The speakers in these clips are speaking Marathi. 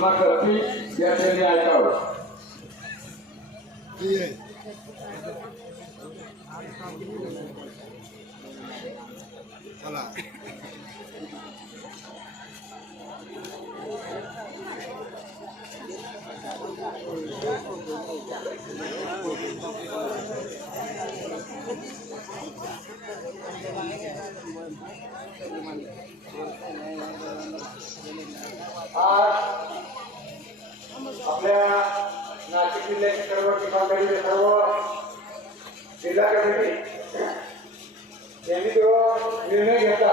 आपल्या पुढे सूचना करतील या त्यांनी ऐकावं चला आज आपल्या नाशिक जिल्ह्याचे सर्व ठिकाणचे सर्व जिल्हा कमिटी यांनी तो निर्णय घेतला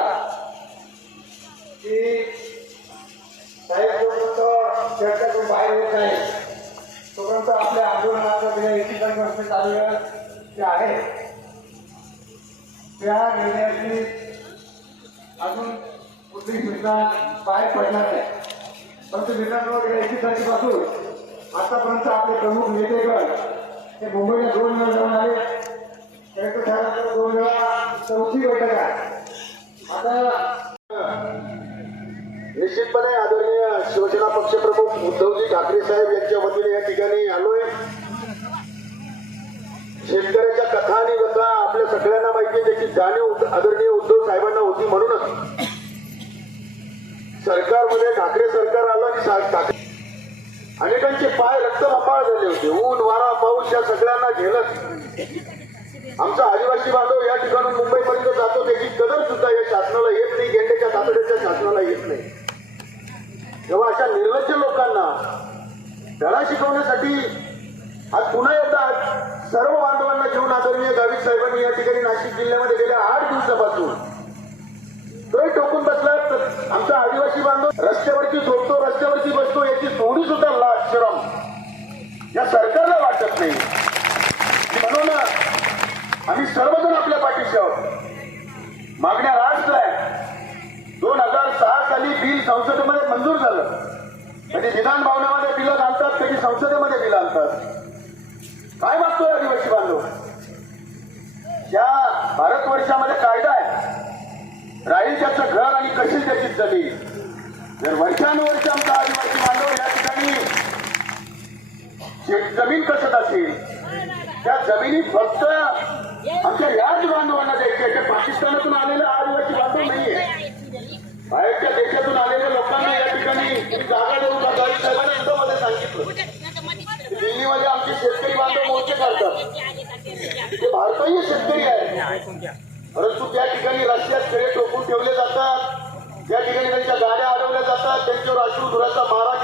की साहेब जोपर्यंत चर्चेतून बाहेर येत नाही तोपर्यंत आपल्या आंदोलनाचं जे ठिकाणी चालू जे आहे. त्या निर्णयाची अजून कुठलीच घटना बाहेर पडणार नाही. परंतु मित्रांनो गेल्या एकवीस तारखेपासून आतापर्यंत आपले प्रमुख नेतेगण हे मुंबईला दोन वेळा जाऊन आले. कलेक्टर साहेबांकडे दोन वेळा चौथी बैठक आहे. आता निश्चितपणे आदरणीय शिवसेना पक्षप्रमुख उद्धवजी ठाकरे साहेब यांच्या वतीने या ठिकाणी आलोय. शेतकऱ्याच्या कथा आणि व्यथा आपल्या सगळ्यांना माहिती आहे त्याची जाणीव आदरणीय उद्धव साहेबांना होती म्हणूनच. सरकारमध्ये ठाकरे सरकार आलं आणि ठाकरे अनेकांचे पाय रक्तबंबाळ झाले होते. ऊन वारा पाऊस या सगळ्यांना झेलत आमचा आदिवासी बांधव या ठिकाणून मुंबईपर्यंत जातो. त्याची कदर सुद्धा या शासनाला येत नाही. गेंड्याच्या तातड्याच्या शासनाला येत नाही. तेव्हा अशा निर्लज्ज लोकांना धडा शिकवण्यासाठी आज पुन्हा एकदा सर्व बांधवांना घेऊन आदरणीय गावित साहेबांनी या ठिकाणी नाशिक जिल्ह्यामध्ये गेल्या आठ दिवसापासून सुद्धा लाज शरम या सरकारला वाटत नाही. म्हणून आम्ही सर्वजण आपल्या पाठीशी आहोत. मागण्या राष्ट्र आहे दोन हजार सहा साली बिल संसदेमध्ये मंजूर झालं. कधी विधान भवनामध्ये बिलं आणतात कधी संसदेमध्ये बिलं आणतात. काय मागतोय आदिवासी बांधव? या भारतवर्षामध्ये कायदा आहे राहील त्याचं घर आणि कशी त्याची जमीन. जर वर्षानुवर्ष आमचा आदिवासी बांधव या ठिकाणी जमीन कसत असेल त्या जमिनी फक्त आमच्या याच बांधवांना द्यायच्या त्या पाकिस्तानातून आलेला आदिवासी बांधव नाहीये. बाहेरच्या देशातून आलेल्या लोकांना या ठिकाणी जागा देऊन साहेबांनी सांगितलं. दिल्लीमध्ये आमचे शेतकरी बांधव मोर्चे काढतात. ते भारतीय शेतकरी आहे. परंतु त्या ठिकाणी रस्त्यात सगळे टोकून ठेवले जातात. त्या ठिकाणी त्यांच्या गाड्या अडवल्या जातात. त्यांच्यावर अश्रू धुराचा मारा